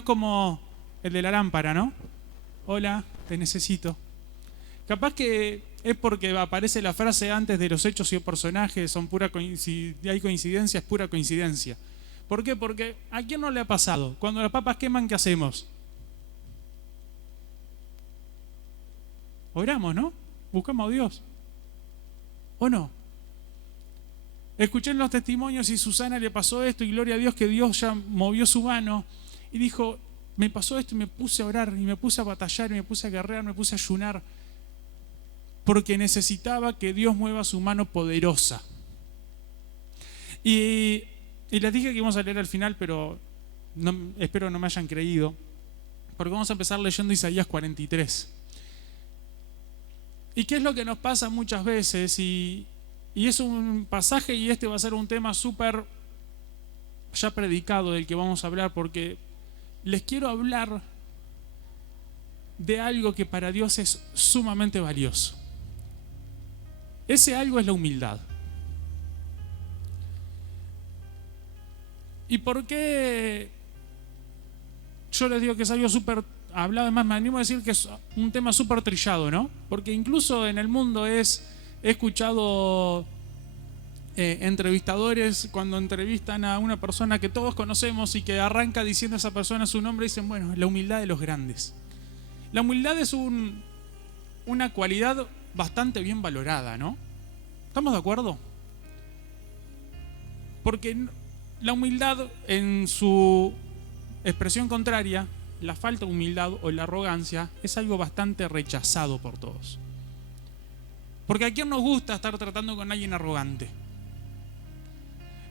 Dios como el de la lámpara, ¿no? Hola, te necesito. Capaz que es porque aparece la frase antes de los hechos y personajes, son pura coincidencia, hay coincidencia, es pura coincidencia. ¿Por qué? Porque ¿a quién no le ha pasado? Cuando las papas queman, ¿qué hacemos? Oramos, ¿no? Buscamos a Dios. ¿O no? Escuché en los testimonios y Susana le pasó esto y gloria a Dios que Dios ya movió su mano y dijo, me pasó esto y me puse a orar y me puse a batallar y me puse a guerrear, me puse a ayunar porque necesitaba que Dios mueva su mano poderosa. Y les dije que íbamos a leer al final, pero espero no me hayan creído, porque vamos a empezar leyendo Isaías 43. ¿Y qué es lo que nos pasa muchas veces? Y es un pasaje y este va a ser un tema súper ya predicado del que vamos a hablar, porque les quiero hablar de algo que para Dios es sumamente valioso. Ese algo es la humildad. ¿Y por qué yo les digo que es algo súper hablado? Además me animo a decir que es un tema súper trillado, ¿no? Porque incluso en el mundo he escuchado entrevistadores cuando entrevistan a una persona que todos conocemos y que arranca diciendo a esa persona su nombre, dicen, bueno, la humildad de los grandes. La humildad es una cualidad bastante bien valorada, ¿no? ¿Estamos de acuerdo? Porque la humildad en su expresión contraria, la falta de humildad o la arrogancia, es algo bastante rechazado por todos. Porque ¿a quién nos gusta estar tratando con alguien arrogante?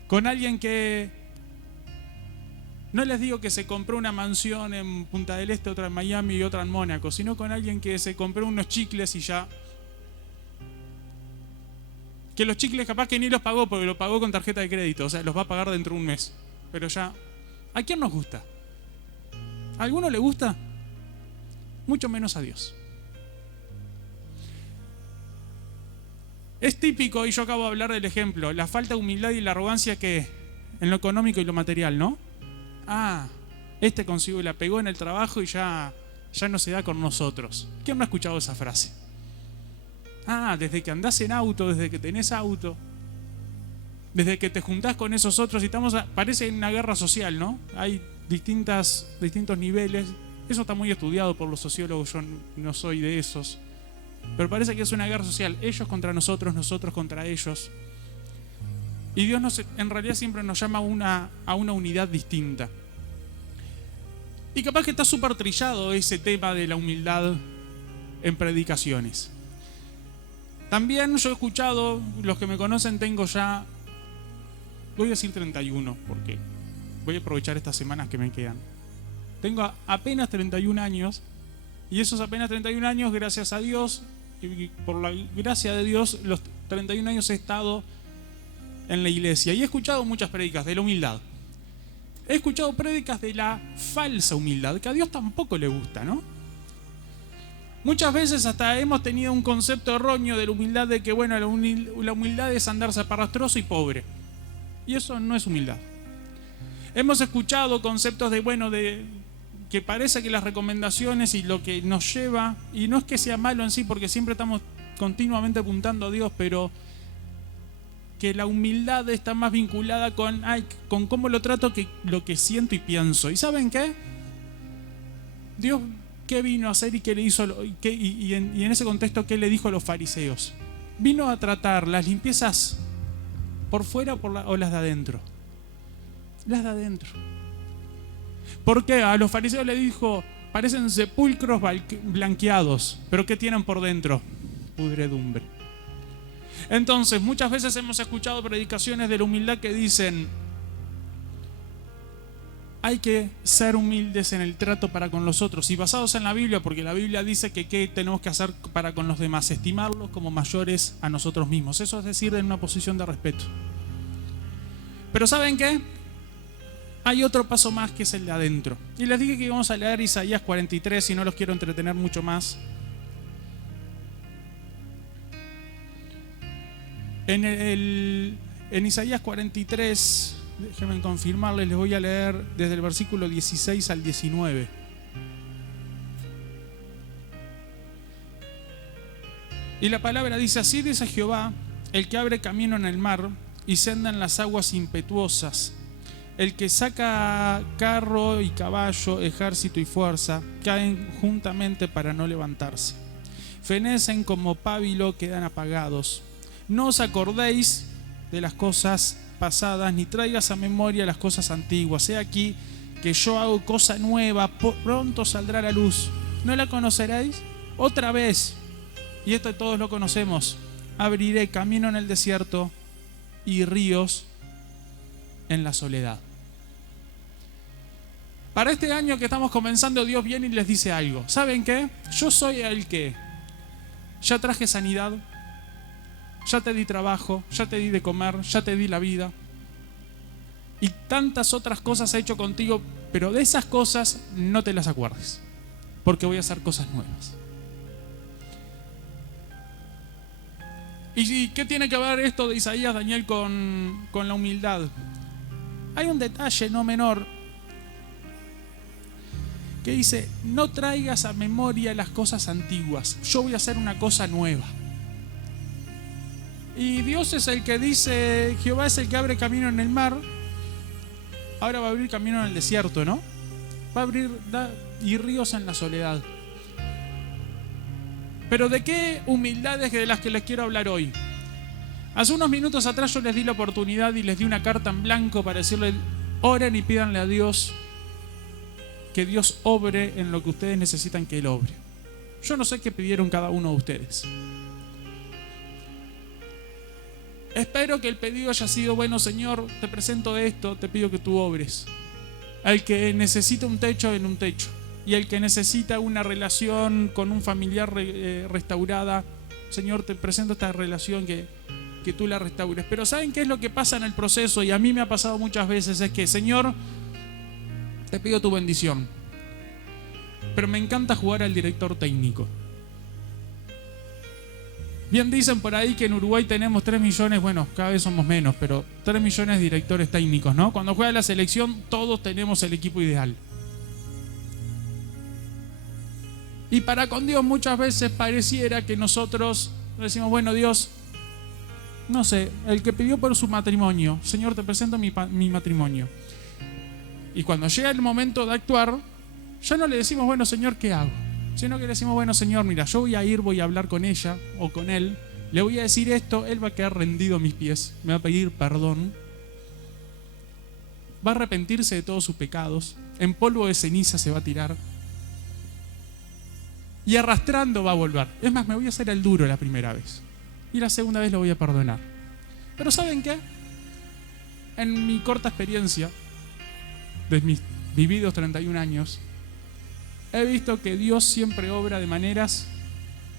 Con alguien que, no les digo que se compró una mansión en Punta del Este, otra en Miami y otra en Mónaco, sino con alguien que se compró unos chicles y ya, que los chicles capaz que ni los pagó porque lo pagó con tarjeta de crédito, o sea, los va a pagar dentro de un mes. Pero ya, ¿a quién nos gusta? ¿A alguno le gusta? Mucho menos a Dios. Es típico, y yo acabo de hablar del ejemplo, la falta de humildad y la arrogancia que en lo económico y lo material, ¿no? Este consiguió y la pegó en el trabajo y ya no se da con nosotros. ¿Quién no ha escuchado esa frase? Desde que andás en auto, desde que tenés auto, desde que te juntás con esos otros y parece una guerra social, ¿no? Hay distintos niveles. Eso está muy estudiado por los sociólogos, yo no soy de esos. Pero parece que es una guerra social, ellos contra nosotros, nosotros contra ellos. Y Dios en realidad siempre nos llama a una unidad distinta. Y capaz que está súper trillado ese tema de la humildad en predicaciones. También yo he escuchado, los que me conocen tengo ya, voy a decir 31, porque voy a aprovechar estas semanas que me quedan. Tengo apenas 31 años, y esos apenas 31 años, gracias a Dios, y por la gracia de Dios, los 31 años he estado en la iglesia. Y he escuchado muchas prédicas de la humildad. He escuchado prédicas de la falsa humildad, que a Dios tampoco le gusta, ¿no? Muchas veces hasta hemos tenido un concepto erróneo de la humildad, de que, bueno, la humildad es andar zaparrastroso y pobre. Y eso no es humildad. Hemos escuchado conceptos de que parece que las recomendaciones y lo que nos lleva, y no es que sea malo en sí, porque siempre estamos continuamente apuntando a Dios, pero que la humildad está más vinculada con cómo lo trato que lo que siento y pienso. ¿Y saben qué? Dios, ¿qué vino a hacer y qué le hizo? Y en ese contexto, ¿qué le dijo a los fariseos? Vino a tratar las limpiezas por fuera o las de adentro. Las de adentro. ¿Por qué? A los fariseos le dijo, parecen sepulcros blanqueados, pero ¿qué tienen por dentro? Pudredumbre. Entonces, muchas veces hemos escuchado predicaciones de la humildad que dicen, hay que ser humildes en el trato para con los otros, y basados en la Biblia, porque la Biblia dice que qué tenemos que hacer para con los demás, estimarlos como mayores a nosotros mismos. Eso es decir, en una posición de respeto. Pero ¿saben qué? Hay otro paso más, que es el de adentro. Y les dije que íbamos a leer Isaías 43 y no los quiero entretener mucho más. En Isaías 43 Déjenme confirmarles, les voy a leer desde el versículo 16 al 19. Y la palabra dice: así dice Jehová, el que abre camino en el mar y senda en las aguas impetuosas, el que saca carro y caballo, ejército y fuerza, caen juntamente para no levantarse. Fenecen como pábilo, quedan apagados. No os acordéis de las cosas pasadas, ni traigas a memoria las cosas antiguas. He aquí que yo hago cosa nueva, pronto saldrá la luz. ¿No la conoceréis? Otra vez, y esto todos lo conocemos, abriré camino en el desierto y ríos en la soledad. Para este año que estamos comenzando, Dios viene y les dice algo. ¿Saben qué? Yo soy el que ya traje sanidad, ya te di trabajo, ya te di de comer, ya te di la vida. Y tantas otras cosas he hecho contigo, pero de esas cosas no te las acuerdes, porque voy a hacer cosas nuevas. ¿Y qué tiene que ver esto de Isaías, Daniel, con la humildad? Hay un detalle no menor que dice: no traigas a memoria las cosas antiguas, yo voy a hacer una cosa nueva. Y Dios es el que dice, Jehová es el que abre camino en el mar, ahora va a abrir camino en el desierto, ¿no? Va a abrir y ríos en la soledad. Pero ¿de qué humildades de las que les quiero hablar hoy? Hace unos minutos atrás yo les di la oportunidad y les di una carta en blanco para decirle: oren y pídanle a Dios que Dios obre en lo que ustedes necesitan que Él obre. Yo no sé qué pidieron cada uno de ustedes. Espero que el pedido haya sido: bueno, Señor, te presento esto, te pido que tú obres. Al que necesita un techo, en un techo. Y el que necesita una relación con un familiar restaurada, Señor, te presento esta relación que tú la restaures. Pero ¿saben qué es lo que pasa en el proceso? Y a mí me ha pasado muchas veces, es que, Señor, te pido tu bendición, pero me encanta jugar al director técnico. Bien dicen por ahí que en Uruguay tenemos 3 millones, bueno, cada vez somos menos, pero 3 millones de directores técnicos, ¿no? Cuando juega la selección, todos tenemos el equipo ideal. Y para con Dios muchas veces pareciera que nosotros decimos: bueno, Dios, no sé, el que pidió por su matrimonio, Señor, te presento mi matrimonio. Y cuando llega el momento de actuar, ya no le decimos: bueno, Señor, ¿qué hago? Sino que le decimos: bueno, Señor, mira, yo voy a hablar con ella o con él, le voy a decir esto, él va a quedar rendido a mis pies, me va a pedir perdón, va a arrepentirse de todos sus pecados, en polvo de ceniza se va a tirar y arrastrando va a volver. Es más, me voy a hacer el duro la primera vez y la segunda vez lo voy a perdonar. Pero ¿saben qué? En mi corta experiencia de mis vividos 31 años, he visto que Dios siempre obra de maneras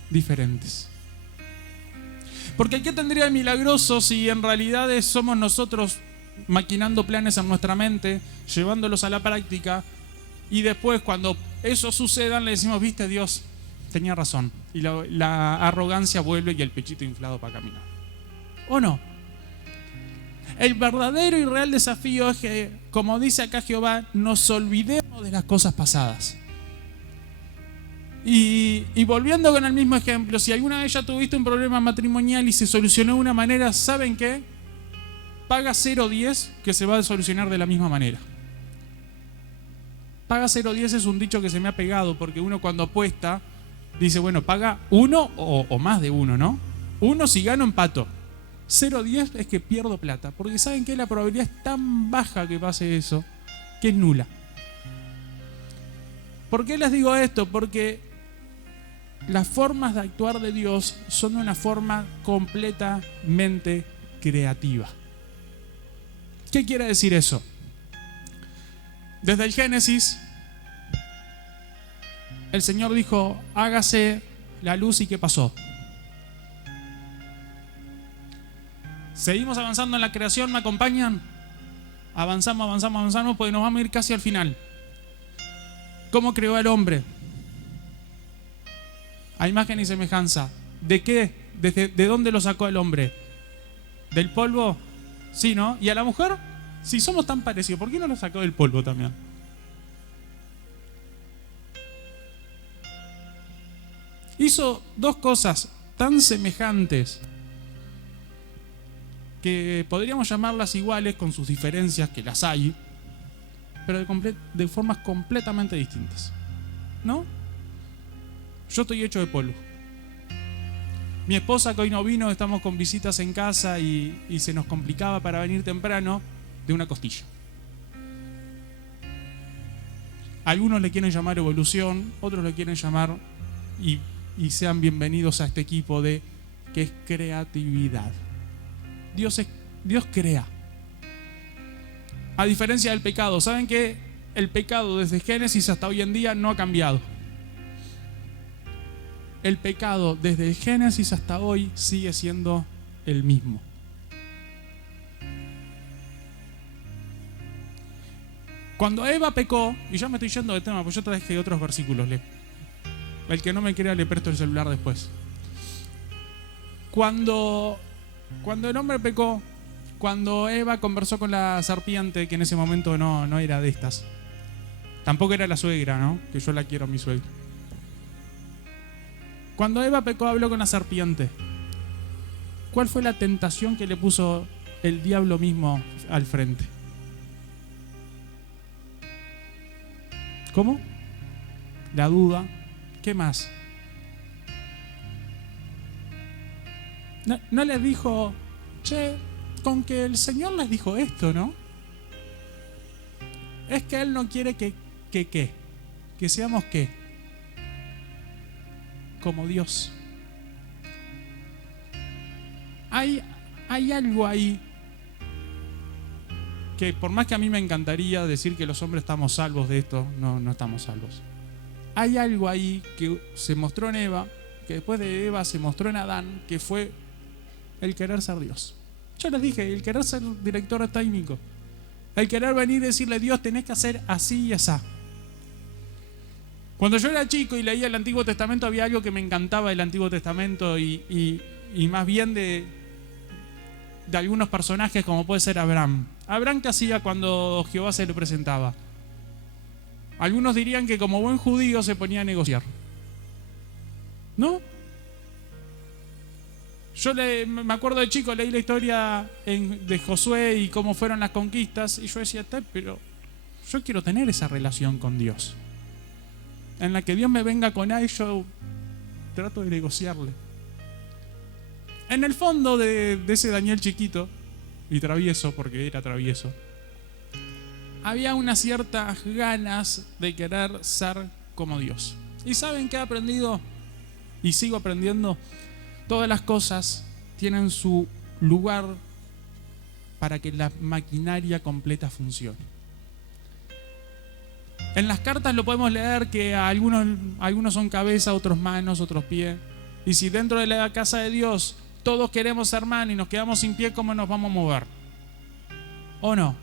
diferentes. Porque ¿qué tendría de milagroso si en realidad somos nosotros maquinando planes en nuestra mente, llevándolos a la práctica, y después cuando eso suceda le decimos: viste, Dios tenía razón, y la arrogancia vuelve y el pechito inflado para caminar? ¿O no? El verdadero y real desafío es que, como dice acá Jehová, nos olvidemos de las cosas pasadas. Y volviendo con el mismo ejemplo, si alguna vez ya tuviste un problema matrimonial y se solucionó de una manera, ¿saben qué? Paga 0.10 que se va a solucionar de la misma manera. Paga 0.10 es un dicho que se me ha pegado, porque uno cuando apuesta dice: bueno, paga 1 o más de 1, ¿no? 1 si gano, empato. 0.10 es que pierdo plata, porque ¿saben qué? La probabilidad es tan baja que pase eso, que es nula. ¿Por qué les digo esto? Porque las formas de actuar de Dios son de una forma completamente creativa. ¿Qué quiere decir eso? Desde el Génesis, el Señor dijo: hágase la luz, ¿y qué pasó? Seguimos avanzando en la creación, ¿me acompañan? Avanzamos, porque nos vamos a ir casi al final. ¿Cómo creó al hombre? A imagen y semejanza. ¿De qué? ¿De dónde lo sacó el hombre? ¿Del polvo? Sí, ¿no? ¿Y a la mujer? Si somos tan parecidos, ¿por qué no lo sacó del polvo también? Hizo dos cosas tan semejantes que podríamos llamarlas iguales con sus diferencias, que las hay, pero de formas completamente distintas, ¿no? Yo estoy hecho de polvo. Mi esposa, que hoy no vino, estamos con visitas en casa y se nos complicaba para venir temprano, de una costilla. Algunos le quieren llamar evolución, otros le quieren llamar, y sean bienvenidos a este equipo que es creatividad. Dios crea. A diferencia del pecado, ¿saben que el pecado desde Génesis hasta hoy en día no ha cambiado? El pecado desde el Génesis hasta hoy sigue siendo el mismo. Cuando Eva pecó, y ya me estoy yendo de tema, pues yo traje otros versículos. El que no me crea le presto el celular después. Cuando el hombre pecó, cuando Eva conversó con la serpiente, que en ese momento no era de estas, tampoco era la suegra, ¿no? Que yo la quiero a mi suegra. Cuando Eva pecó, habló con la serpiente. ¿Cuál fue la tentación que le puso el diablo mismo al frente? ¿Cómo? La duda. ¿Qué más? No les dijo, che, con que el Señor les dijo esto, ¿no? Es que Él no quiere que seamos ¿qué? Como Dios. Hay algo ahí que, por más que a mí me encantaría decir que los hombres estamos salvos de esto, no estamos salvos. Hay algo ahí que se mostró en Eva, que después de Eva se mostró en Adán, que fue el querer ser Dios. Yo les dije, el querer ser director técnico, el querer venir y decirle, Dios, tenés que hacer así y asá. Cuando yo era chico y leía el Antiguo Testamento, había algo que me encantaba del Antiguo Testamento y más bien de algunos personajes, como puede ser Abraham. Abraham, ¿qué hacía cuando Jehová se le presentaba? Algunos dirían que como buen judío se ponía a negociar. ¿No? Yo me acuerdo de chico, leí la historia de Josué y cómo fueron las conquistas, y yo decía, pero yo quiero tener esa relación con Dios, en la que Dios me venga con algo y yo trato de negociarle. En el fondo de ese Daniel chiquito y travieso, porque era travieso, había unas ciertas ganas de querer ser como Dios. ¿Y saben qué he aprendido? Y sigo aprendiendo. Todas las cosas tienen su lugar para que la maquinaria completa funcione. En las cartas lo podemos leer que algunos son cabeza, otros manos, otros pies. Y si dentro de la casa de Dios todos queremos ser manos y nos quedamos sin pie, ¿cómo nos vamos a mover? ¿O no?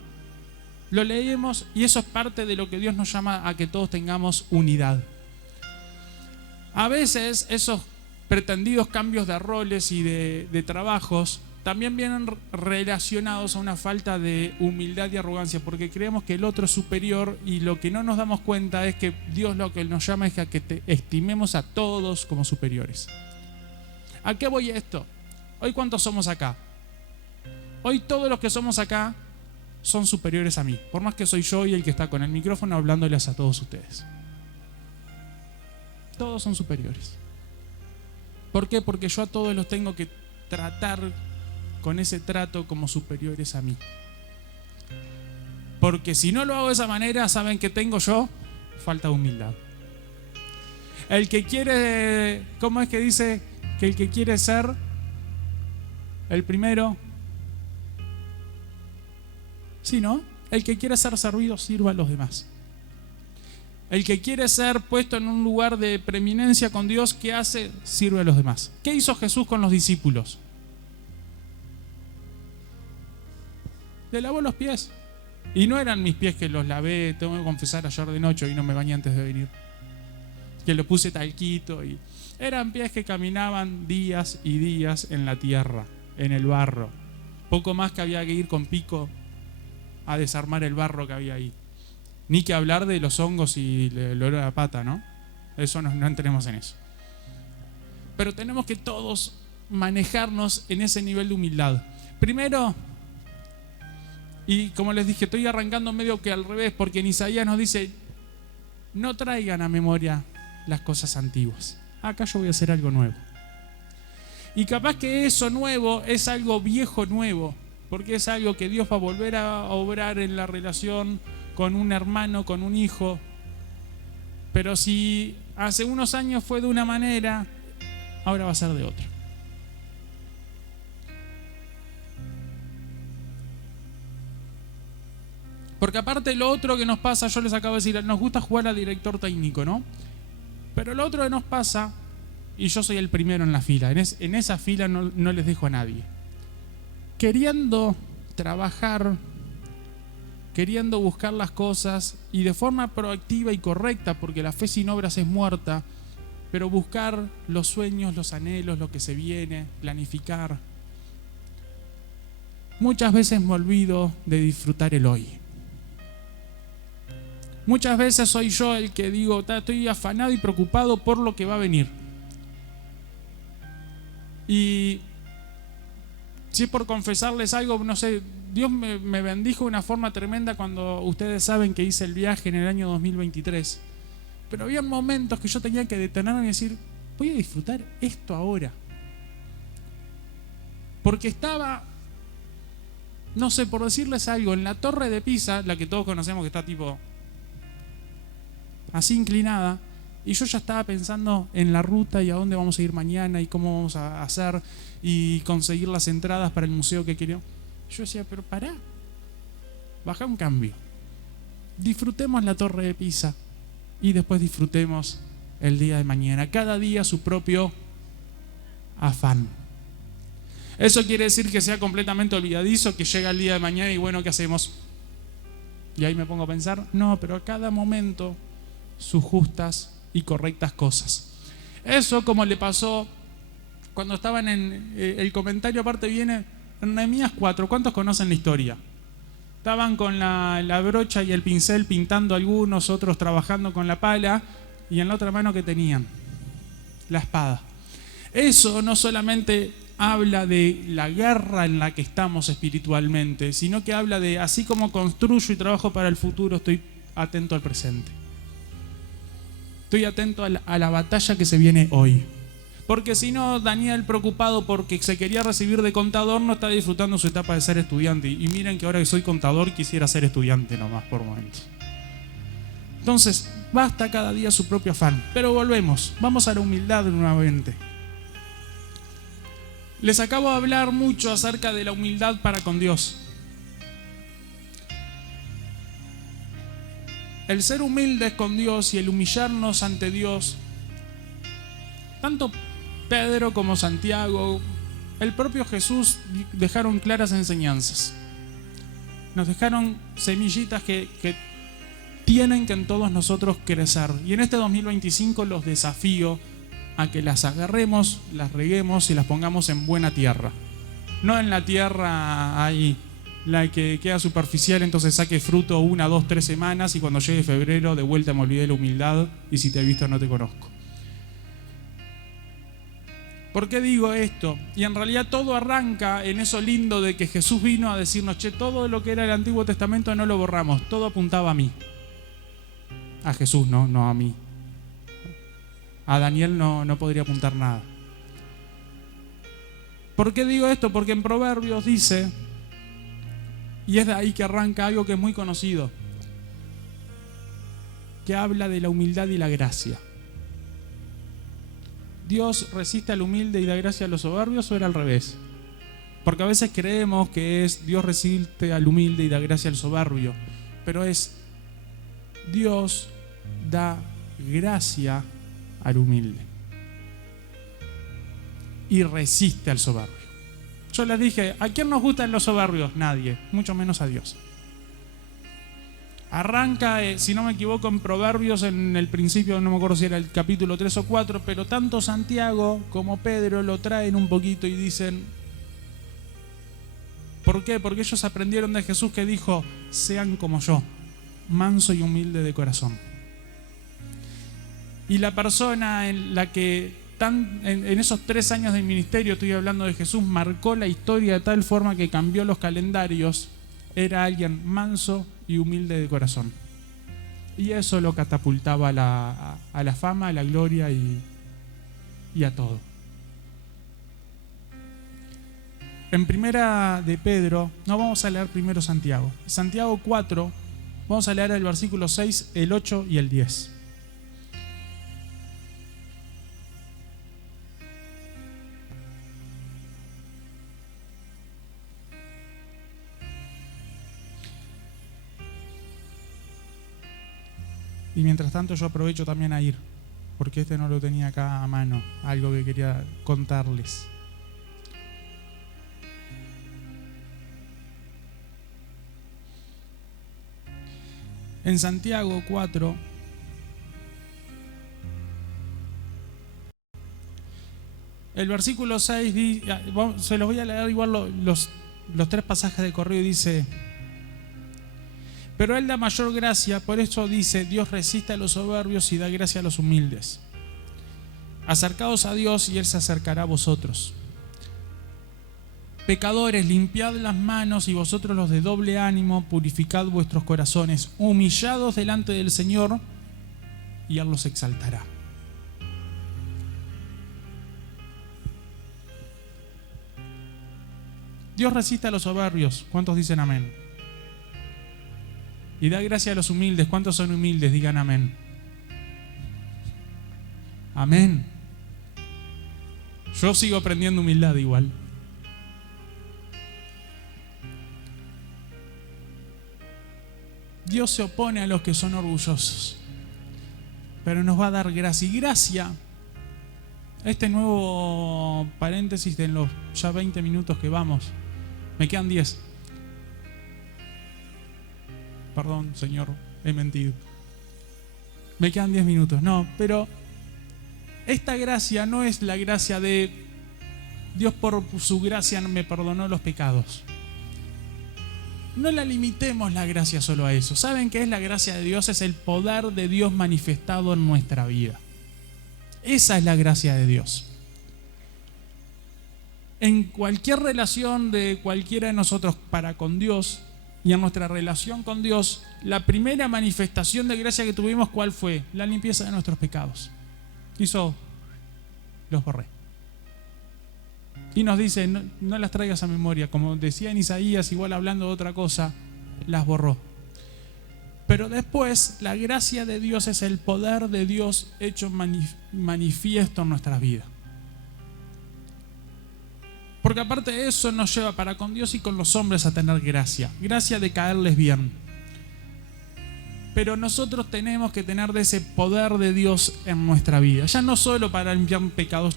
Lo leemos y eso es parte de lo que Dios nos llama a que todos tengamos unidad. A veces esos pretendidos cambios de roles y de trabajos también vienen relacionados a una falta de humildad y arrogancia, porque creemos que el otro es superior y lo que no nos damos cuenta es que Dios lo que nos llama es a que estimemos a todos como superiores. ¿A qué voy esto? Hoy, ¿cuántos somos acá? Hoy todos los que somos acá son superiores a mí, por más que soy yo y el que está con el micrófono hablándoles a todos ustedes. Todos son superiores. ¿Por qué? Porque yo a todos los tengo que tratar con ese trato como superiores a mí. Porque si no lo hago de esa manera, ¿saben qué tengo yo? Falta de humildad. El que quiere, ¿cómo es que dice? Que el que quiere ser el primero, ¿sí, no? El que quiere ser servido, sirva a los demás. El que quiere ser puesto en un lugar de preeminencia con Dios, ¿qué hace? Sirve a los demás. ¿Qué hizo Jesús con los discípulos? Le lavó los pies. Y no eran mis pies que los lavé, tengo que confesar, ayer de noche y no me bañé antes de venir. Que le puse talquito y eran pies que caminaban días y días en la tierra, en el barro. Poco más que había que ir con pico a desarmar el barro que había ahí. Ni que hablar de los hongos y el olor a la pata, ¿no? Eso no entremos en eso. Pero tenemos que todos manejarnos en ese nivel de humildad. Primero, y como les dije, estoy arrancando medio que al revés, porque en Isaías nos dice, no traigan a memoria las cosas antiguas. Acá yo voy a hacer algo nuevo. Y capaz que eso nuevo es algo viejo nuevo, porque es algo que Dios va a volver a obrar en la relación con un hermano, con un hijo. Pero si hace unos años fue de una manera, ahora va a ser de otra. Porque aparte lo otro que nos pasa, yo les acabo de decir, nos gusta jugar al director técnico, ¿no? Pero lo otro que nos pasa, y yo soy el primero en la fila, en esa fila no les dejo a nadie. Queriendo trabajar, queriendo buscar las cosas y de forma proactiva y correcta, porque la fe sin obras es muerta, pero buscar los sueños, los anhelos, lo que se viene, planificar. Muchas veces me olvido de disfrutar el hoy. Muchas veces soy yo el que digo, estoy afanado y preocupado por lo que va a venir. Y si es por confesarles algo, no sé, Dios me bendijo de una forma tremenda cuando ustedes saben que hice el viaje en el año 2023. Pero había momentos que yo tenía que detenerme y decir, voy a disfrutar esto ahora. Porque estaba, no sé, por decirles algo, en la torre de Pisa, la que todos conocemos que está tipo así inclinada, y yo ya estaba pensando en la ruta y a dónde vamos a ir mañana y cómo vamos a hacer y conseguir las entradas para el museo que quería. Yo decía, pero pará, baja un cambio, disfrutemos la torre de Pisa y después disfrutemos el día de mañana, cada día su propio afán. Eso quiere decir que sea completamente olvidadizo, que llega el día de mañana y bueno, ¿qué hacemos? Y ahí me pongo a pensar, no, pero a cada momento sus justas y correctas cosas. Eso como le pasó cuando estaban en el comentario, aparte viene en Nehemías 4. ¿Cuántos conocen la historia? Estaban con la brocha y el pincel pintando algunos, otros trabajando con la pala, y en la otra mano, ¿qué tenían? La espada. Eso no solamente habla de la guerra en la que estamos espiritualmente, sino que habla de, así como construyo y trabajo para el futuro, estoy atento al presente. Estoy atento a la batalla que se viene hoy. Porque si no, Daniel, preocupado porque se quería recibir de contador, no está disfrutando su etapa de ser estudiante. Y miren que ahora que soy contador quisiera ser estudiante nomás por momentos. Entonces, basta cada día su propio afán. Pero volvemos, vamos a la humildad nuevamente. Les acabo de hablar mucho acerca de la humildad para con Dios. El ser humildes con Dios y el humillarnos ante Dios, tanto Pedro como Santiago, el propio Jesús dejaron claras enseñanzas. Nos dejaron semillitas que tienen que en todos nosotros crecer. Y en este 2025 los desafío a que las agarremos, las reguemos y las pongamos en buena tierra. No en la tierra ahí, la que queda superficial, entonces saque fruto 1, 2, 3 semanas y cuando llegue febrero de vuelta me olvidé de la humildad y si te he visto no te conozco. ¿Por qué digo esto? Y en realidad todo arranca en eso lindo de que Jesús vino a decirnos, che, todo lo que era el Antiguo Testamento no lo borramos, todo apuntaba a mí. A Jesús, no a mí. A Daniel no podría apuntar nada. ¿Por qué digo esto? Porque en Proverbios dice, y es de ahí que arranca algo que es muy conocido, que habla de la humildad y la gracia. ¿Dios resiste al humilde y da gracia a los soberbios o era al revés? Porque a veces creemos que es Dios resiste al humilde y da gracia al soberbio, pero es Dios da gracia al humilde y resiste al soberbio. Yo les dije, ¿a quién nos gustan los soberbios? Nadie, mucho menos a Dios. Arranca, si no me equivoco, en Proverbios, en el principio, no me acuerdo si era el capítulo 3 o 4, pero tanto Santiago como Pedro lo traen un poquito y dicen, ¿Por qué? Porque ellos aprendieron de Jesús que dijo, sean como yo, manso y humilde de corazón. Y la persona en la que en esos 3 años de ministerio, estoy hablando de Jesús, marcó la historia de tal forma que cambió los calendarios, era alguien manso y humilde de corazón. Y eso lo catapultaba a la fama, a la gloria y a todo. En primera de Pedro, no vamos a leer primero Santiago. Santiago 4, vamos a leer el versículo 6, el 8 y el 10. Y mientras tanto yo aprovecho también a ir, porque este no lo tenía acá a mano, algo que quería contarles. En Santiago 4, el versículo 6, se los voy a leer igual los 3 pasajes de corrido, dice: pero Él da mayor gracia, por eso dice, Dios resiste a los soberbios y da gracia a los humildes. Acercaos a Dios y Él se acercará a vosotros. Pecadores, limpiad las manos, y vosotros los de doble ánimo, purificad vuestros corazones, humillados delante del Señor, y Él los exaltará. Dios resiste a los soberbios. ¿Cuántos dicen amén? Y da gracia a los humildes. ¿Cuántos son humildes? Digan amén. Amén. Yo sigo aprendiendo humildad igual. Dios se opone a los que son orgullosos, pero nos va a dar gracia. Y gracia, este nuevo paréntesis de los ya 20 minutos que vamos, me quedan 10. Perdón, Señor, he mentido. Me quedan 10 minutos. No, pero esta gracia no es la gracia de Dios por su gracia me perdonó los pecados. No la limitemos la gracia solo a eso. ¿Saben qué es la gracia de Dios? Es el poder de Dios manifestado en nuestra vida. Esa es la gracia de Dios. En cualquier relación de cualquiera de nosotros para con Dios, y en nuestra relación con Dios, la primera manifestación de gracia que tuvimos, ¿cuál fue? La limpieza de nuestros pecados. Los borré. Y nos dice, no las traigas a memoria. Como decía en Isaías, igual hablando de otra cosa, las borró. Pero después, la gracia de Dios es el poder de Dios hecho manifiesto en nuestras vidas. Porque aparte de eso nos lleva para con Dios y con los hombres a tener gracia. Gracia de caerles bien. Pero nosotros tenemos que tener de ese poder de Dios en nuestra vida. Ya no solo para limpiar pecados.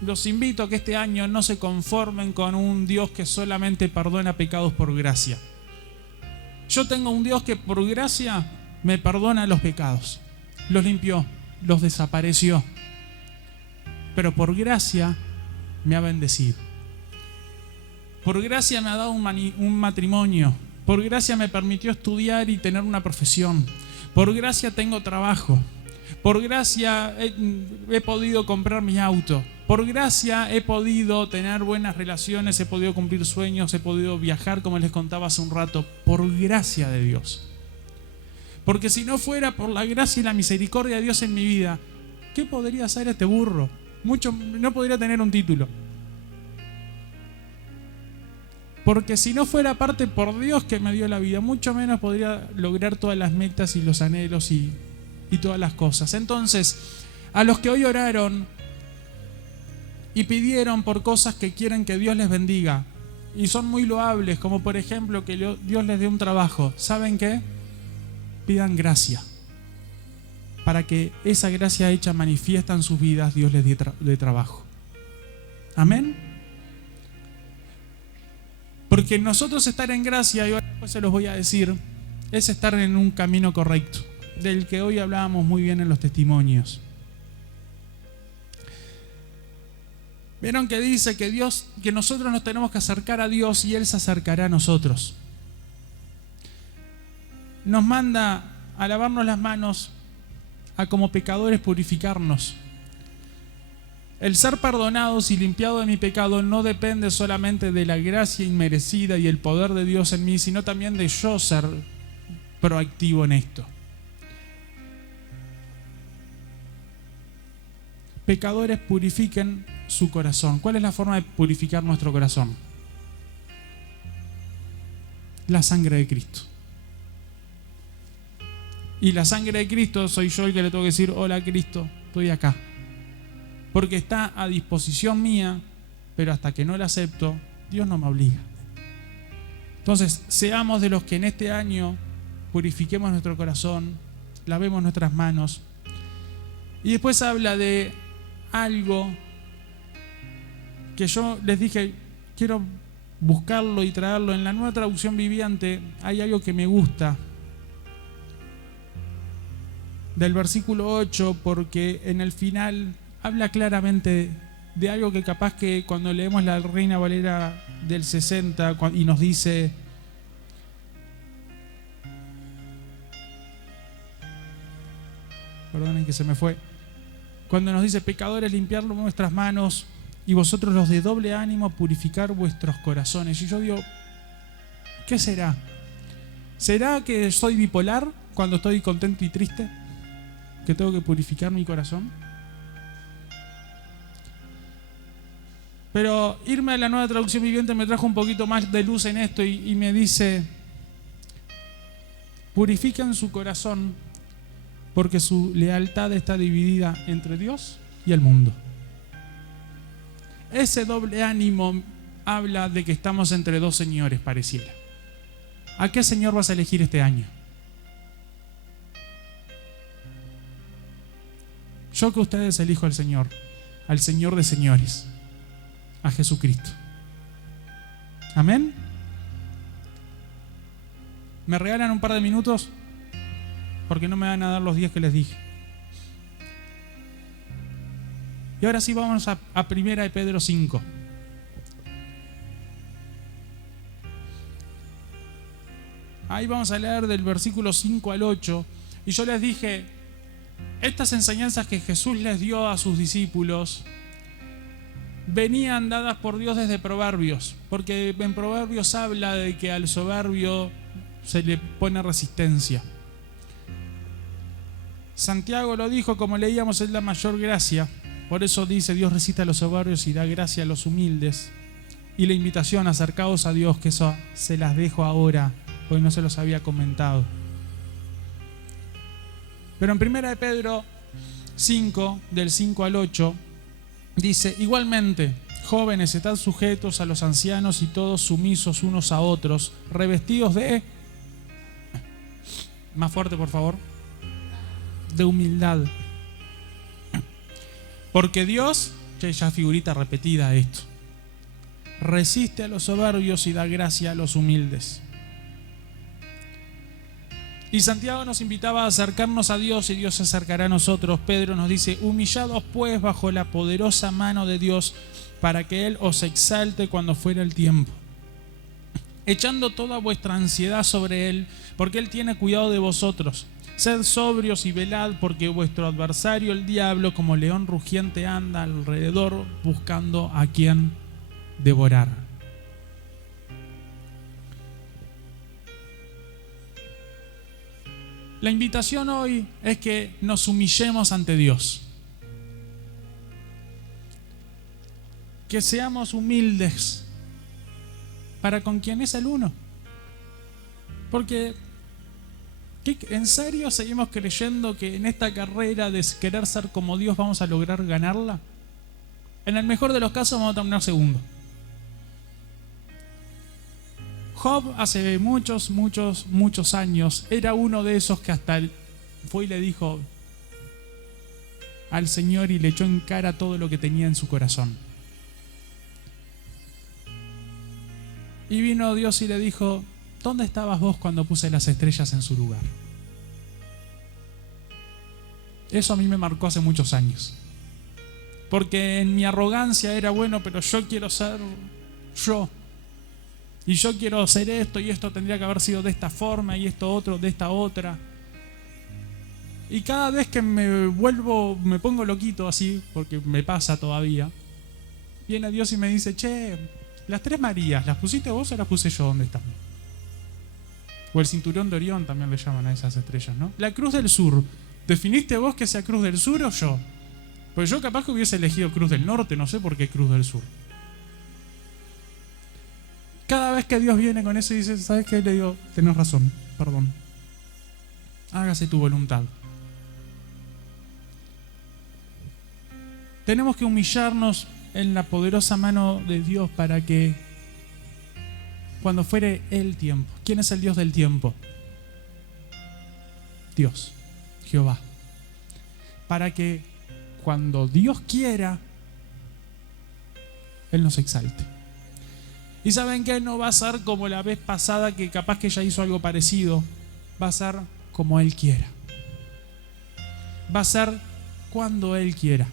Los invito a que este año no se conformen con un Dios que solamente perdona pecados por gracia. Yo tengo un Dios que por gracia me perdona los pecados. Los limpió, los desapareció. Pero por gracia me ha bendecido. Por gracia me ha dado un matrimonio. Por gracia me permitió estudiar y tener una profesión. Por gracia tengo trabajo. Por gracia he podido comprar mi auto. Por gracia he podido tener buenas relaciones, he podido cumplir sueños, he podido viajar, como les contaba hace un rato. Por gracia de Dios. Porque si no fuera por la gracia y la misericordia de Dios en mi vida, ¿qué podría hacer este burro? No podría tener un título. Porque si no fuera parte por Dios que me dio la vida, mucho menos podría lograr todas las metas y los anhelos y todas las cosas. Entonces, a los que hoy oraron y pidieron por cosas que quieren que Dios les bendiga y son muy loables, como por ejemplo que Dios les dé un trabajo, ¿saben qué? Pidan gracia para que esa gracia hecha manifiesta en sus vidas, Dios les dé trabajo. Amén. Porque nosotros estar en gracia, y ahora después se los voy a decir, es estar en un camino correcto, del que hoy hablábamos muy bien en los testimonios. Vieron que dice que nosotros nos tenemos que acercar a Dios y Él se acercará a nosotros. Nos manda a lavarnos las manos, a como pecadores purificarnos. El ser perdonados y limpiado de mi pecado no depende solamente de la gracia inmerecida y el poder de Dios en mí, sino también de yo ser proactivo en esto. Pecadores, purifiquen su corazón. ¿Cuál es la forma de purificar nuestro corazón? La sangre de Cristo. Y la sangre de Cristo soy yo el que le tengo que decir: hola Cristo, estoy acá. Porque está a disposición mía, pero hasta que no la acepto, Dios no me obliga. Entonces, seamos de los que en este año purifiquemos nuestro corazón, lavemos nuestras manos. Y después habla de algo que yo les dije, quiero buscarlo y traerlo. En la Nueva Traducción Viviente hay algo que me gusta. Del versículo 8, porque en el final habla claramente de algo que capaz que cuando leemos la Reina Valera del 60 y nos dice: perdonen que se me fue, cuando nos dice: pecadores, limpiar vuestras manos, y vosotros los de doble ánimo, purificar vuestros corazones. Y yo digo, ¿qué será? ¿Será que soy bipolar cuando estoy contento y triste? ¿Que tengo que purificar mi corazón? Pero irme a la Nueva Traducción Viviente me trajo un poquito más de luz en esto y me dice: purifiquen su corazón, porque su lealtad está dividida entre Dios y el mundo. Ese doble ánimo habla de que estamos entre dos señores, pareciera. ¿A qué señor vas a elegir este año? Yo que ustedes elijo al Señor de señores, a Jesucristo. ¿Amén? ¿Me regalan un par de minutos? Porque no me van a dar los días que les dije. Y ahora sí vamos a 1 de Pedro 5. Ahí vamos a leer del versículo 5 al 8. Y yo les dije, estas enseñanzas que Jesús les dio a sus discípulos venían dadas por Dios desde Proverbios, porque en Proverbios habla de que al soberbio se le pone resistencia. Santiago lo dijo, como leíamos, es la mayor gracia. Por eso dice: Dios resiste a los soberbios y da gracia a los humildes. Y la invitación: acercaos a Dios, que eso se las dejo ahora, porque no se los había comentado. Pero en 1 de Pedro 5, del 5 al 8, dice: igualmente, jóvenes, estad sujetos a los ancianos y todos sumisos unos a otros, revestidos de... Más fuerte, por favor. De humildad. Porque Dios, ya figurita repetida esto, resiste a los soberbios y da gracia a los humildes. Y Santiago nos invitaba a acercarnos a Dios y Dios se acercará a nosotros. Pedro nos dice: humillados pues bajo la poderosa mano de Dios, para que Él os exalte cuando fuera el tiempo, echando toda vuestra ansiedad sobre Él, porque Él tiene cuidado de vosotros. Sed sobrios y velad, porque vuestro adversario el diablo, como león rugiente, anda alrededor buscando a quien devorar. La invitación hoy es que nos humillemos ante Dios, que seamos humildes para con quien es el uno. Porque ¿en serio seguimos creyendo que en esta carrera de querer ser como Dios vamos a lograr ganarla? En el mejor de los casos vamos a terminar segundo. Job hace muchos años era uno de esos que hasta fue y le dijo al Señor y le echó en cara todo lo que tenía en su corazón. Y vino Dios y le dijo: ¿dónde estabas vos cuando puse las estrellas en su lugar? Eso a mí me marcó hace muchos años. porque en mi arrogancia era bueno, pero yo quiero ser yo. Y yo quiero hacer esto, y esto tendría que haber sido de esta forma, y esto otro de esta otra. Y cada vez que me pongo loquito así, porque me pasa todavía, viene Dios y me dice, che, las 3 Marías, ¿las pusiste vos o las puse yo? ¿Dónde están? O el cinturón de Orión también le llaman a esas estrellas, ¿no? La Cruz del Sur, ¿definiste vos que sea Cruz del Sur o yo? Pues yo capaz que hubiese elegido Cruz del Norte, no sé por qué Cruz del Sur. Cada vez que Dios viene con eso y dice, ¿sabes qué? Le digo, tenés razón, perdón. Hágase tu voluntad. Tenemos que humillarnos en la poderosa mano de Dios para que cuando fuere el tiempo. ¿Quién es el Dios del tiempo? Dios, Jehová. Para que cuando Dios quiera, Él nos exalte. Y saben que no va a ser como la vez pasada, que capaz que ella hizo algo parecido. Va a ser como Él quiera. Va a ser cuando Él quiera.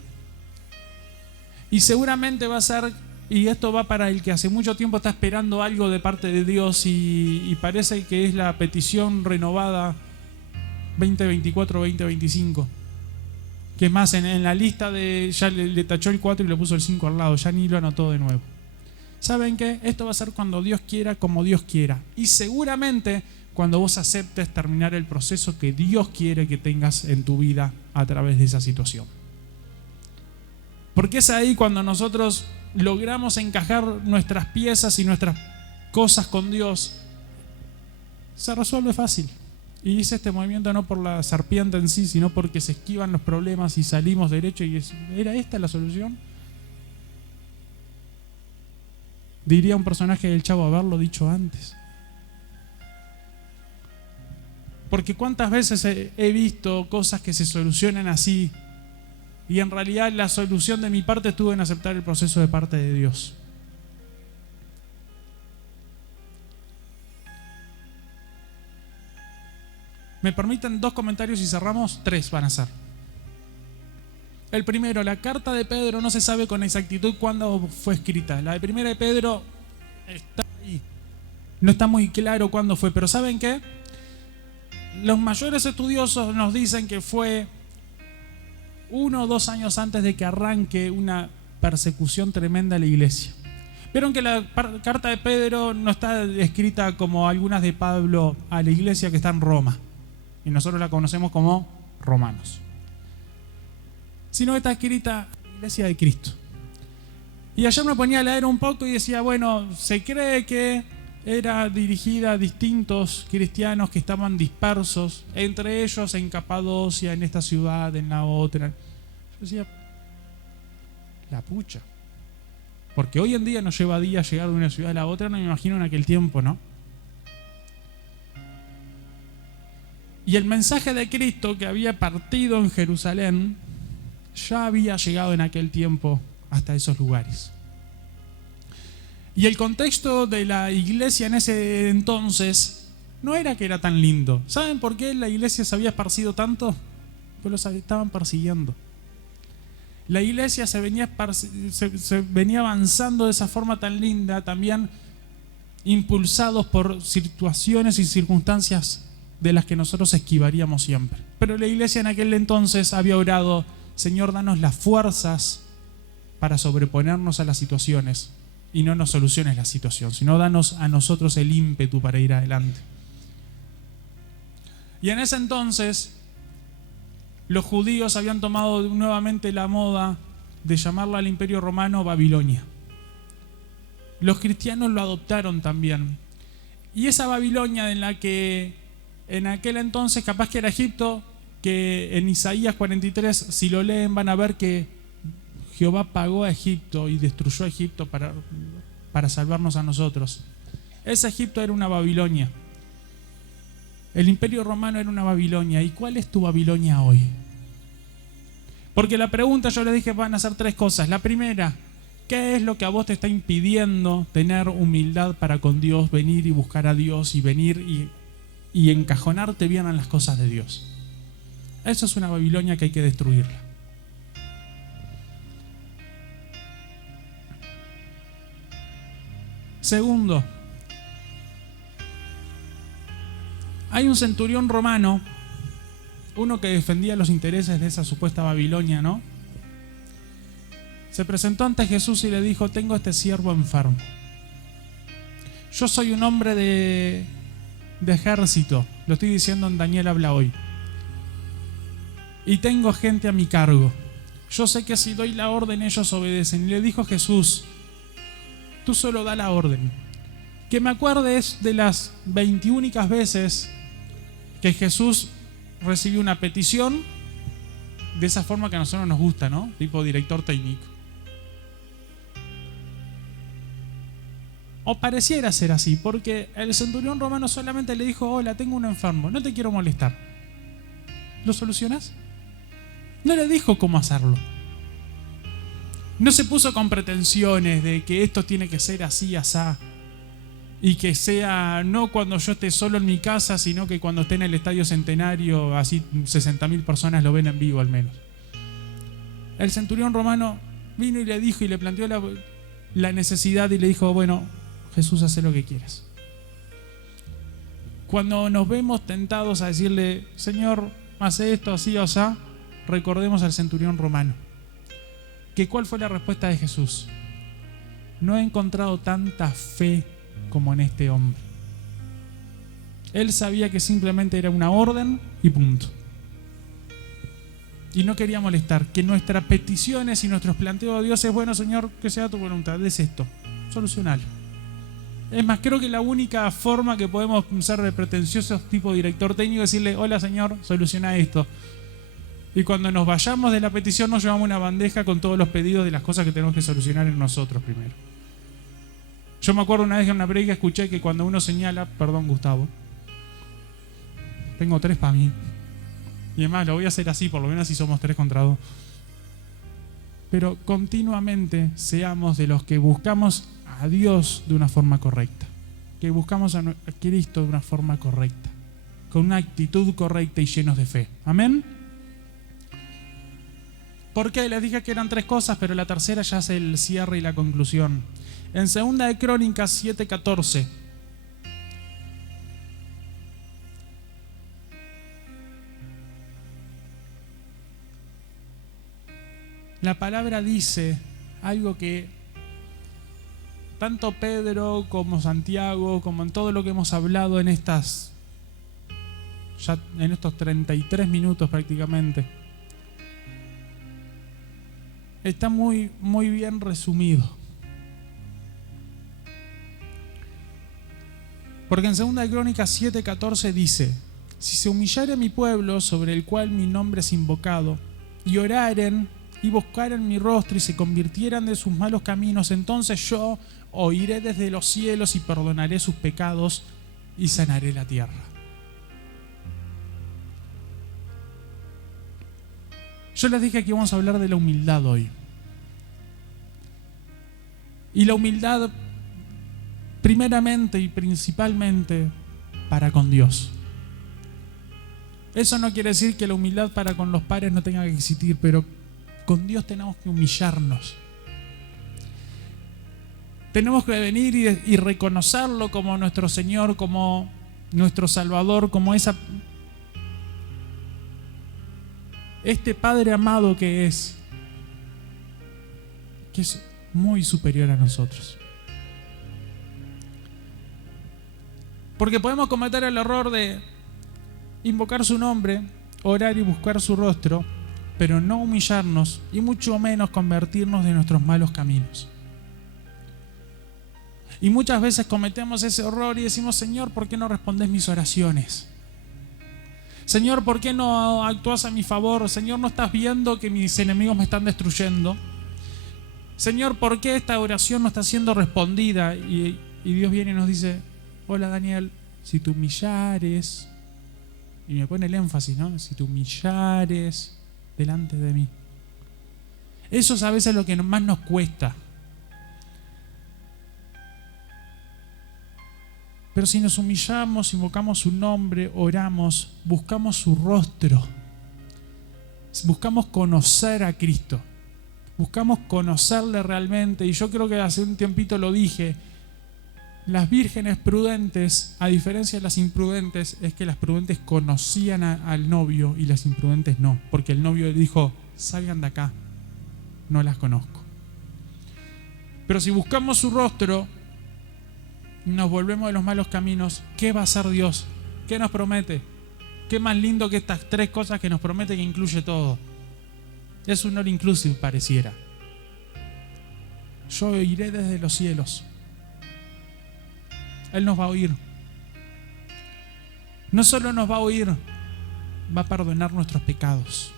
Y seguramente va a ser, y esto va para el que hace mucho tiempo está esperando algo de parte de Dios y parece que es la petición renovada 2024-2025. Que es más, en la lista ya le tachó el 4 y le puso el 5 al lado, ya ni lo anotó de nuevo. ¿Saben qué? Esto va a ser cuando Dios quiera, como Dios quiera. Y seguramente cuando vos aceptes terminar el proceso que Dios quiere que tengas en tu vida a través de esa situación. Porque es ahí cuando nosotros logramos encajar nuestras piezas y nuestras cosas con Dios. Se resuelve fácil. Y hice este movimiento no por la serpiente en sí, sino porque se esquivan los problemas y salimos derecho. Y ¿era esta la solución? Diría un personaje del Chavo haberlo dicho antes. Porque cuántas veces he visto cosas que se solucionan así. Y en realidad la solución de mi parte estuvo en aceptar el proceso de parte de Dios. ¿Me permiten 2 comentarios y cerramos? 3 van a ser. El primero, la carta de Pedro no se sabe con exactitud cuándo fue escrita. La de primera de Pedro está ahí. No está muy claro cuándo fue, pero ¿saben qué? Los mayores estudiosos nos dicen que fue 1 o 2 años antes de que arranque una persecución tremenda a la iglesia. Vieron que la carta de Pedro no está escrita como algunas de Pablo a la iglesia que está en Roma, y nosotros la conocemos como Romanos, sino que está escrita a la iglesia de Cristo. Y ayer me ponía a leer un poco y decía, bueno, se cree que era dirigida a distintos cristianos que estaban dispersos, entre ellos en Capadocia, en esta ciudad, en la otra. Yo decía, la pucha. Porque hoy en día nos lleva días llegar de una ciudad a la otra, no me imagino en aquel tiempo, ¿no? Y el mensaje de Cristo que había partido en Jerusalén ya había llegado en aquel tiempo hasta esos lugares. Y el contexto de la iglesia en ese entonces no era que era tan lindo. ¿Saben por qué la iglesia se había esparcido tanto? Pues los estaban persiguiendo. La iglesia se venía avanzando de esa forma tan linda, también impulsados por situaciones y circunstancias de las que nosotros esquivaríamos siempre. Pero la iglesia en aquel entonces había orado, Señor, danos las fuerzas para sobreponernos a las situaciones. Y no nos soluciones la situación, sino danos a nosotros el ímpetu para ir adelante. Y en ese entonces, los judíos habían tomado nuevamente la moda de llamarla al Imperio Romano Babilonia. Los cristianos lo adoptaron también. Y esa Babilonia en la que en aquel entonces capaz que era Egipto, que en Isaías 43, si lo leen van a ver que Jehová pagó a Egipto y destruyó a Egipto para salvarnos a nosotros. Ese Egipto era una Babilonia. El Imperio Romano era una Babilonia. ¿Y cuál es tu Babilonia hoy? Porque la pregunta, yo les dije, van a ser 3 cosas. La primera, ¿qué es lo que a vos te está impidiendo tener humildad para con Dios, venir y buscar a Dios y venir y encajonarte bien en las cosas de Dios? Eso es una Babilonia que hay que destruirla. Segundo, hay un centurión romano, uno que defendía los intereses de esa supuesta Babilonia, ¿no? Se presentó ante Jesús y le dijo: tengo este siervo enfermo. Yo soy un hombre de ejército, lo estoy diciendo en Daniel habla hoy. Y tengo gente a mi cargo. Yo sé que si doy la orden ellos obedecen. Y le dijo Jesús: tú solo da la orden. Que me acuerdes de las 21 veces que Jesús recibió una petición de esa forma que a nosotros nos gusta, ¿no? Tipo director técnico. O pareciera ser así, porque el centurión romano solamente le dijo: hola, tengo un enfermo, no te quiero molestar. ¿Lo solucionas? No le dijo cómo hacerlo. No se puso con pretensiones de que esto tiene que ser así, asá. Y que sea no cuando yo esté solo en mi casa, sino que cuando esté en el Estadio Centenario, así 60.000 personas lo ven en vivo al menos. El centurión romano vino y le dijo y le planteó la necesidad y le dijo: bueno, Jesús, hace lo que quieras. Cuando nos vemos tentados a decirle: Señor, hace esto, así o asá, recordemos al centurión romano. ¿Que cuál fue la respuesta de Jesús? No he encontrado tanta fe como en este hombre. Él sabía que simplemente era una orden y punto. Y no quería molestar. Que nuestras peticiones y nuestros planteos a Dios es: bueno, Señor, que sea tu voluntad, es esto, solucionalo. Es más, creo que la única forma que podemos ser de pretenciosos tipo director técnico es decirle: hola, Señor, soluciona esto. Y cuando nos vayamos de la petición nos llevamos una bandeja con todos los pedidos de las cosas que tenemos que solucionar en nosotros primero. Yo me acuerdo una vez en una predica escuché que cuando uno señala, perdón Gustavo, tengo 3 para mí. Y además lo voy a hacer así, por lo menos si somos 3 contra 2. Pero continuamente seamos de los que buscamos a Dios de una forma correcta. Que buscamos a Cristo de una forma correcta. Con una actitud correcta y llenos de fe. Amén. ¿Por qué? Les dije que eran 3 cosas, pero la tercera ya es el cierre y la conclusión. En 2 de Crónicas 7:14. La palabra dice algo que tanto Pedro como Santiago, como en todo lo que hemos hablado en estos 33 minutos prácticamente, está muy, muy bien resumido. Porque en 2 de Crónicas 7:14 dice: si se humillare mi pueblo sobre el cual mi nombre es invocado, y oraren y buscaren mi rostro y se convirtieran de sus malos caminos, entonces yo oiré desde los cielos y perdonaré sus pecados y sanaré la tierra. Yo les dije que vamos a hablar de la humildad hoy. Y la humildad primeramente y principalmente para con Dios. Eso no quiere decir que la humildad para con los pares no tenga que existir, pero con Dios tenemos que humillarnos. Tenemos que venir y reconocerlo como nuestro Señor, como nuestro Salvador, como este Padre amado que es muy superior a nosotros. Porque podemos cometer el error de invocar su nombre, orar y buscar su rostro, pero no humillarnos y mucho menos convertirnos de nuestros malos caminos. Y muchas veces cometemos ese error y decimos: Señor, ¿por qué no respondes mis oraciones? Señor, ¿por qué no actúas a mi favor? Señor, ¿no estás viendo que mis enemigos me están destruyendo? Señor, ¿por qué esta oración no está siendo respondida? Y Dios viene y nos dice: hola Daniel, si te humillares, y me pone el énfasis, ¿no? Si te humillares delante de mí. Eso es a veces lo que más nos cuesta. Pero si nos humillamos, invocamos su nombre, oramos, buscamos su rostro, buscamos conocer a Cristo, buscamos conocerle realmente. Y yo creo que hace un tiempito lo dije, Las vírgenes prudentes, a diferencia de las imprudentes, es que las prudentes conocían al novio y las imprudentes no, porque el novio le dijo, salgan de acá, no las conozco. Pero si buscamos su rostro y nos volvemos de los malos caminos, ¿qué va a hacer Dios? ¿Qué nos promete? ¿Qué más lindo que estas tres cosas que nos promete, que incluye todo? Es un all inclusive, pareciera. Yo iré desde los cielos. Él nos va a oír. No solo nos va a oír, va a perdonar nuestros pecados.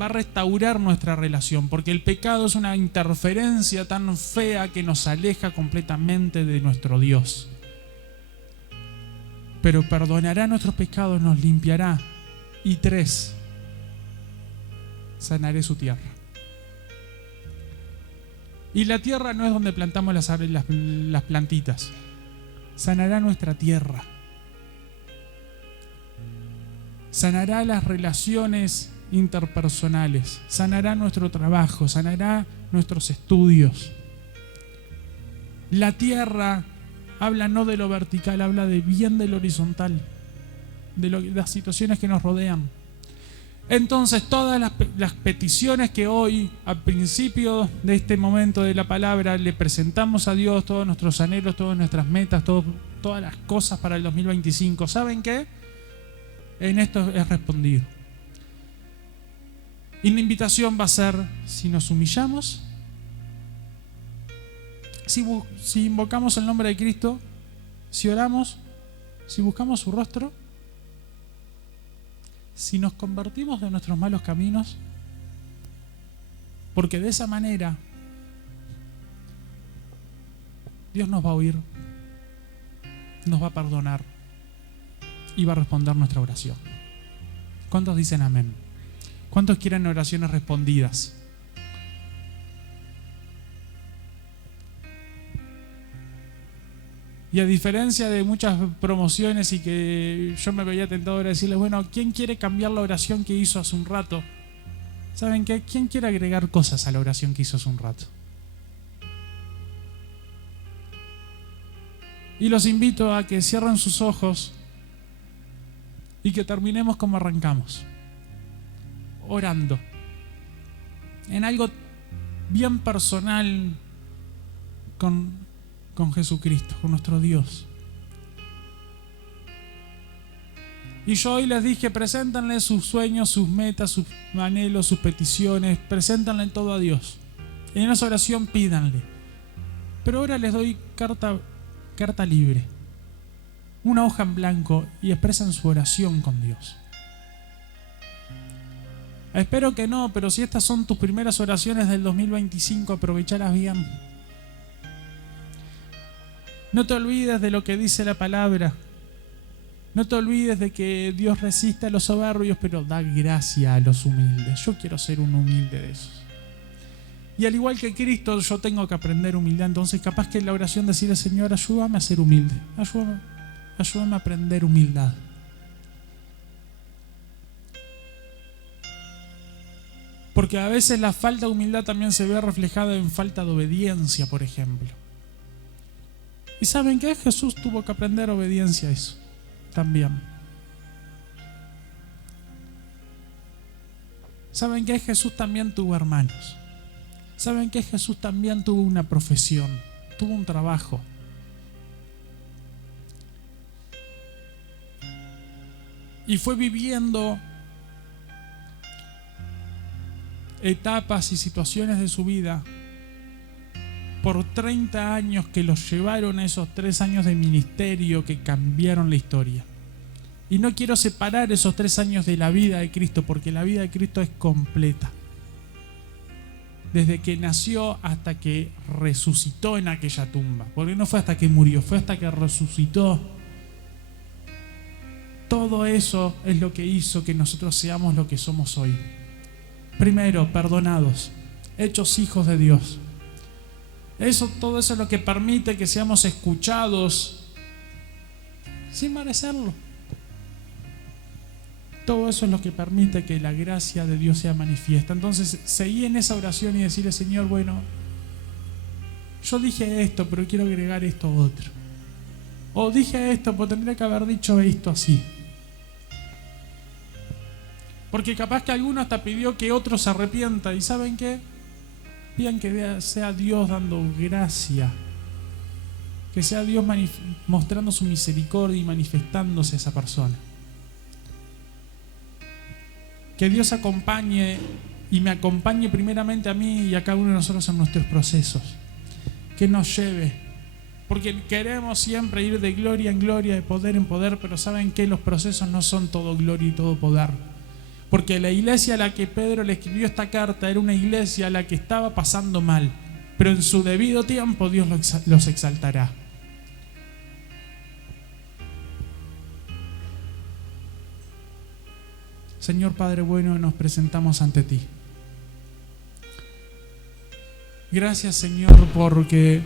Va a restaurar nuestra relación, porque el pecado es una interferencia tan fea que nos aleja completamente de nuestro Dios. Pero perdonará nuestros pecados, nos limpiará. Y 3, sanaré su tierra. Y la tierra no es donde plantamos las plantitas. Sanará nuestra tierra. Sanará las relaciones interpersonales. Sanará nuestro trabajo. Sanará nuestros estudios. La tierra habla no de lo vertical, habla de bien de lo horizontal. De las situaciones que nos rodean. Entonces todas las peticiones que hoy, al principio de este momento de la palabra, le presentamos a Dios, todos nuestros anhelos, todas nuestras metas, todas las cosas para el 2025, ¿saben qué? En esto es respondido. Y la invitación va a ser, si nos humillamos, si invocamos el nombre de Cristo, si oramos, si buscamos su rostro, si nos convertimos de nuestros malos caminos, porque de esa manera Dios nos va a oír, nos va a perdonar y va a responder nuestra oración. ¿Cuántos dicen amén? ¿Cuántos quieren oraciones respondidas? Y a diferencia de muchas promociones y que yo me veía tentado a decirles, bueno, ¿quién quiere cambiar la oración que hizo hace un rato? ¿Saben qué? ¿Quién quiere agregar cosas a la oración que hizo hace un rato? Y los invito a que cierren sus ojos y que terminemos como arrancamos, orando, en algo bien personal con Jesucristo, con nuestro Dios. Y yo hoy les dije, preséntanle sus sueños, sus metas, sus anhelos, sus peticiones, preséntanle todo a Dios. Y en esa oración pídanle. Pero ahora les doy carta libre, una hoja en blanco, y expresan su oración con Dios. Espero que no, pero si estas son tus primeras oraciones del 2025, aprovechalas bien. No te olvides de lo que dice la palabra. No te olvides de que Dios resiste a los soberbios, pero da gracia a los humildes. Yo quiero ser un humilde de esos. Y al igual que Cristo, yo tengo que aprender humildad. Entonces, capaz que en la oración decirle, Señor, ayúdame a ser humilde. Ayúdame a aprender humildad. Porque a veces la falta de humildad también se ve reflejada en falta de obediencia, por ejemplo. ¿Y saben qué? Jesús tuvo que aprender obediencia a eso también. ¿Saben qué? Jesús también tuvo hermanos. ¿Saben qué? Jesús también tuvo una profesión, tuvo un trabajo. Y fue viviendo etapas y situaciones de su vida por 30 años que los llevaron a esos 3 años de ministerio que cambiaron la historia. Y no quiero separar esos 3 años de la vida de Cristo, porque la vida de Cristo es completa. Desde que nació hasta que resucitó en aquella tumba. Porque no fue hasta que murió, fue hasta que resucitó. Todo eso es lo que hizo que nosotros seamos lo que somos hoy. Primero, perdonados, hechos hijos de Dios. Todo eso es lo que permite que seamos escuchados sin merecerlo. Todo eso es lo que permite que la gracia de Dios sea manifiesta. Entonces, seguí en esa oración y decirle, Señor, bueno, yo dije esto, pero quiero agregar esto otro. O dije esto, pero tendría que haber dicho esto así. Porque capaz que alguno hasta pidió que otro se arrepienta. ¿Y saben qué? Pidan que sea Dios dando gracia. Que sea Dios mostrando su misericordia y manifestándose a esa persona. Que Dios acompañe y me acompañe primeramente a mí y a cada uno de nosotros en nuestros procesos. Que nos lleve. Porque queremos siempre ir de gloria en gloria, de poder en poder, pero saben que los procesos no son todo gloria y todo poder. Porque la iglesia a la que Pedro le escribió esta carta era una iglesia a la que estaba pasando mal, pero en su debido tiempo Dios los exaltará. Señor Padre bueno, nos presentamos ante ti. Gracias, Señor, porque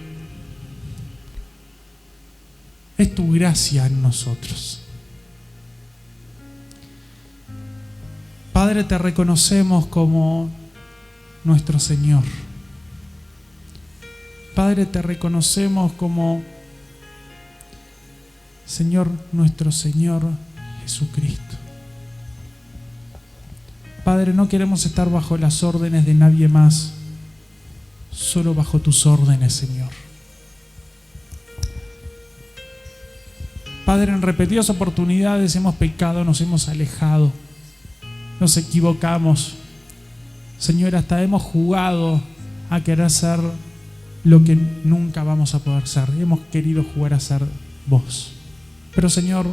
es tu gracia en nosotros. Padre, te reconocemos como nuestro Señor. Padre, te reconocemos como Señor, nuestro Señor Jesucristo. Padre, no queremos estar bajo las órdenes de nadie más, solo bajo tus órdenes, Señor. Padre, en repetidas oportunidades hemos pecado, nos hemos alejado, nos equivocamos. Señor, hasta hemos jugado a querer ser lo que nunca vamos a poder ser. Hemos querido jugar a ser vos. Pero, Señor,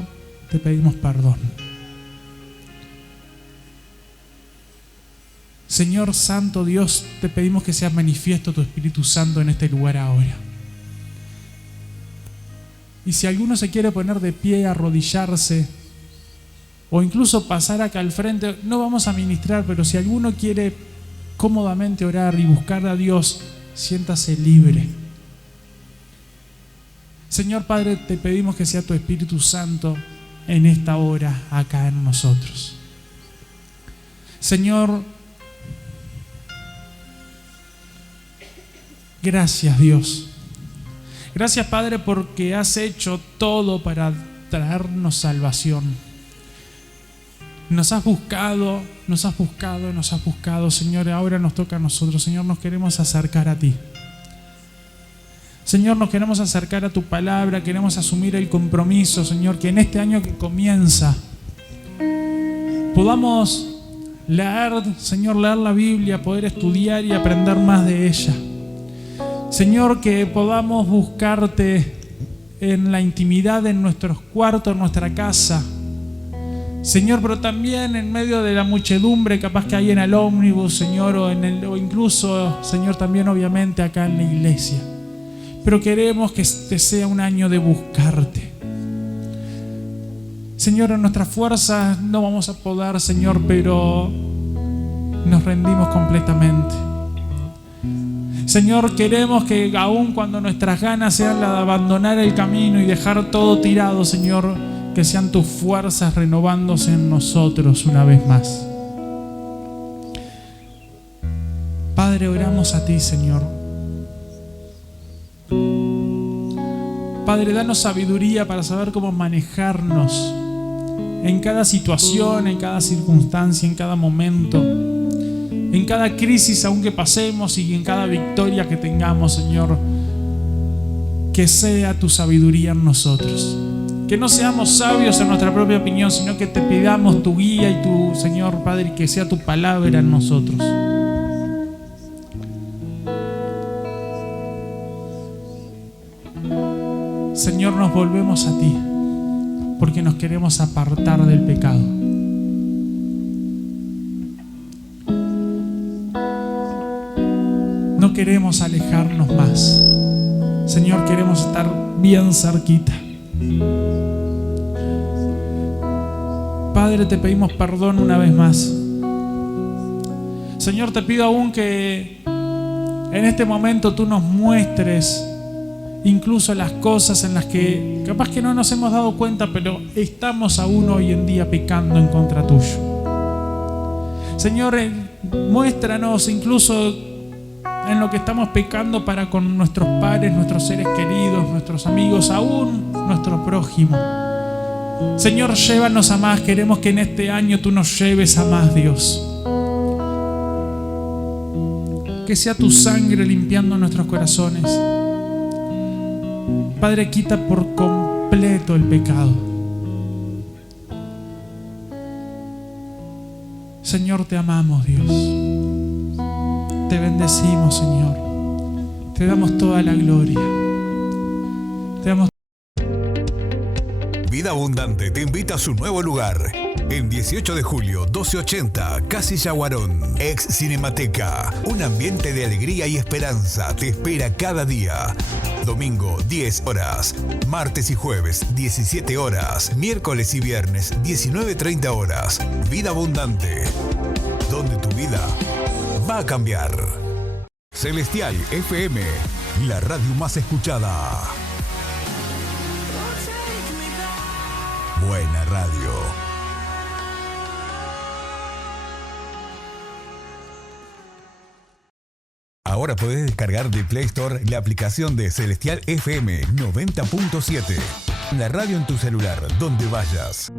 te pedimos perdón. Señor Santo Dios, te pedimos que sea manifiesto tu Espíritu Santo en este lugar ahora. Y si alguno se quiere poner de pie, arrodillarse, o incluso pasar acá al frente, no vamos a ministrar, pero si alguno quiere cómodamente orar y buscar a Dios, siéntase libre. Señor Padre, te pedimos que sea tu Espíritu Santo en esta hora acá en nosotros. Señor, gracias Dios. Gracias Padre porque has hecho todo para traernos salvación. Nos has buscado, Señor, ahora nos toca a nosotros. Señor, nos queremos acercar a ti. Señor, nos queremos acercar a tu palabra, queremos asumir el compromiso, Señor, que en este año que comienza podamos leer, Señor, leer la Biblia, poder estudiar y aprender más de ella. Señor, que podamos buscarte en la intimidad, en nuestros cuartos, en nuestra casa. Señor, pero también en medio de la muchedumbre capaz que hay en el ómnibus, Señor, o incluso, Señor, también obviamente acá en la iglesia. Pero queremos que este sea un año de buscarte. Señor, en nuestras fuerzas no vamos a poder, Señor, pero nos rendimos completamente. Señor, queremos que aun cuando nuestras ganas sean las de abandonar el camino y dejar todo tirado, Señor, que sean tus fuerzas renovándose en nosotros una vez más. Padre, oramos a ti, Señor. Padre, danos sabiduría para saber cómo manejarnos en cada situación, en cada circunstancia, en cada momento, en cada crisis aún que pasemos y en cada victoria que tengamos, Señor. Que sea tu sabiduría en nosotros. Que no seamos sabios en nuestra propia opinión, sino que te pidamos tu guía y tu, Señor Padre, que sea tu palabra en nosotros. Señor, nos volvemos a ti porque nos queremos apartar del pecado. No queremos alejarnos más. Señor, queremos estar bien cerquita. Padre, te pedimos perdón una vez más. Señor, te pido aún que en este momento tú nos muestres incluso las cosas en las que capaz que no nos hemos dado cuenta, pero estamos aún hoy en día pecando en contra tuyo. Señor, muéstranos incluso en lo que estamos pecando para con nuestros padres, nuestros seres queridos, nuestros amigos, aún nuestro prójimo. Señor, llévanos a más. Queremos que en este año tú nos lleves a más, Dios. Que sea tu sangre limpiando nuestros corazones. Padre, quita por completo el pecado. Señor, te amamos, Dios. Te bendecimos, Señor. Te damos toda la gloria. Te damos. Vida Abundante te invita a su nuevo lugar. En 18 de julio, 1280, Casilla Guarón, ex Cinemateca. Un ambiente de alegría y esperanza te espera cada día. Domingo, 10 horas. Martes y jueves, 17 horas. Miércoles y viernes, 19:30 horas. Vida Abundante, donde tu vida va a cambiar. Celestial FM, la radio más escuchada. Buena radio. Ahora podés descargar de Play Store la aplicación de Celestial FM 90.7. La radio en tu celular, donde vayas.